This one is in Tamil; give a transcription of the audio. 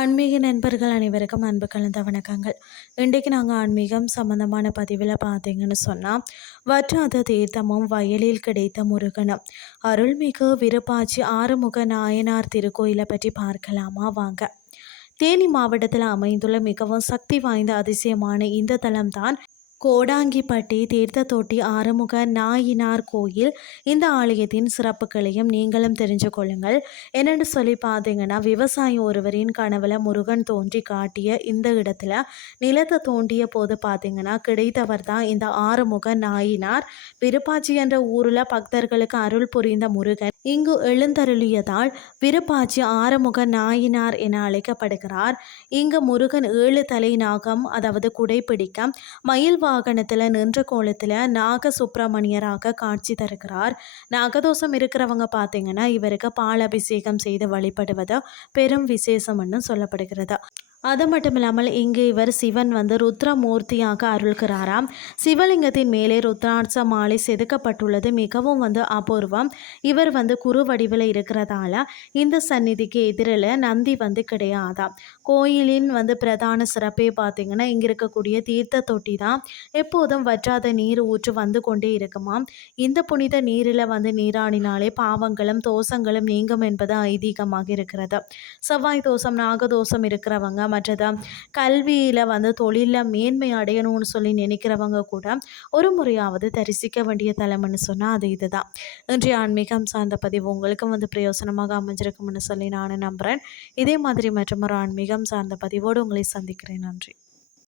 ஆன்மீக நண்பர்கள் அனைவருக்கும் அன்பு கலந்த வணக்கங்கள். இன்றைக்கு நாங்கள் ஆன்மீகம் சம்பந்தமான பதிவில் பார்த்தீங்கன்னு சொன்னால், வற்றாத தீர்த்தமும் வயலில் கிடைத்த முருகனும் அருள்மிகு விருப்பாச்சி ஆறுமுக நாயனார் திருக்கோயிலை பற்றி பார்க்கலாமா வாங்க. தேனி மாவட்டத்தில் அமைந்துள்ள மிகவும் சக்தி வாய்ந்த அதிசயமான இந்த தலம்தான் கோடாங்கிப்பட்டி தீர்த்த தொட்டி ஆறுமுக நாயினார் கோயில். இந்த ஆலயத்தின் சிறப்புகளையும் நீங்களும் தெரிஞ்சு கொள்ளுங்கள். என்னென்னு சொல்லி பார்த்தீங்கன்னா, விவசாயி ஒருவரின் கனவுல முருகன் தோன்றி காட்டிய இந்த இடத்துல நிலத்தை தோண்டிய போது பார்த்தீங்கன்னா கிடைத்தவர் தான் இந்த ஆறுமுக நாயினார். விருப்பாச்சி என்ற ஊரில் பக்தர்களுக்கு அருள் புரிந்த முருகன் இங்கு எழுந்தருளியதால் விருப்பாச்சி ஆறுமுக நாயினார் என அழைக்கப்படுகிறார். இங்கு முருகன் 7 தலை நாகம், அதாவது குடைப்பிடிக்க மயில் வாகனத்தில் நின்ற கோலத்தில் நாக சுப்பிரமணியராக காட்சி தருகிறார். நாகதோஷம் இருக்கிறவங்க பார்த்தீங்கன்னா இவருக்கு பால் அபிஷேகம் செய்து வழிபடுவது பெரும் விசேஷம்னு சொல்லப்படுகிறது. அது மட்டும் இல்லாமல் இங்கு இவர் சிவன் ருத்ரமூர்த்தியாக அருள்கிறாராம். சிவலிங்கத்தின் மேலே ருத்ராட்ச மாலை செதுக்கப்பட்டுள்ளது மிகவும் அபூர்வம். இவர் குரு வடிவில் இருக்கிறதால இந்த சந்நிதிக்கு எதிரில் நந்தி கிடையாதாம். கோயிலின் பிரதான சிறப்பே பார்த்தீங்கன்னா இங்கே இருக்கக்கூடிய தீர்த்த தொட்டி தான் எப்போதும் வற்றாத நீர் ஊற்று வந்து கொண்டே இருக்குமாம். இந்த புனித நீரில் நீராடினாலே பாவங்களும் தோஷங்களும் நீங்கும் என்பது ஐதீகமாக இருக்கிறது. செவ்வாய் தோஷம் நாகதோஷம் இருக்கிறவங்க மற்றது கல்வியில் தொழிலில் மேன்மை அடையணும்னு சொல்லி நினைக்கிறவங்க கூட ஒரு முறையாவது தரிசிக்க வேண்டிய தலம்னு சொன்னால் அது இதுதான். இன்றைய ஆன்மீகம் சார்ந்த பதிவு உங்களுக்கும் பிரயோசனமாக அமைஞ்சிருக்கும்னு சொல்லி நான் நம்புகிறேன். இதே மாதிரி மற்றொரு ஆன்மீகம் சார்ந்த பதிவோடு உங்களை சந்திக்கிறேன். நன்றி.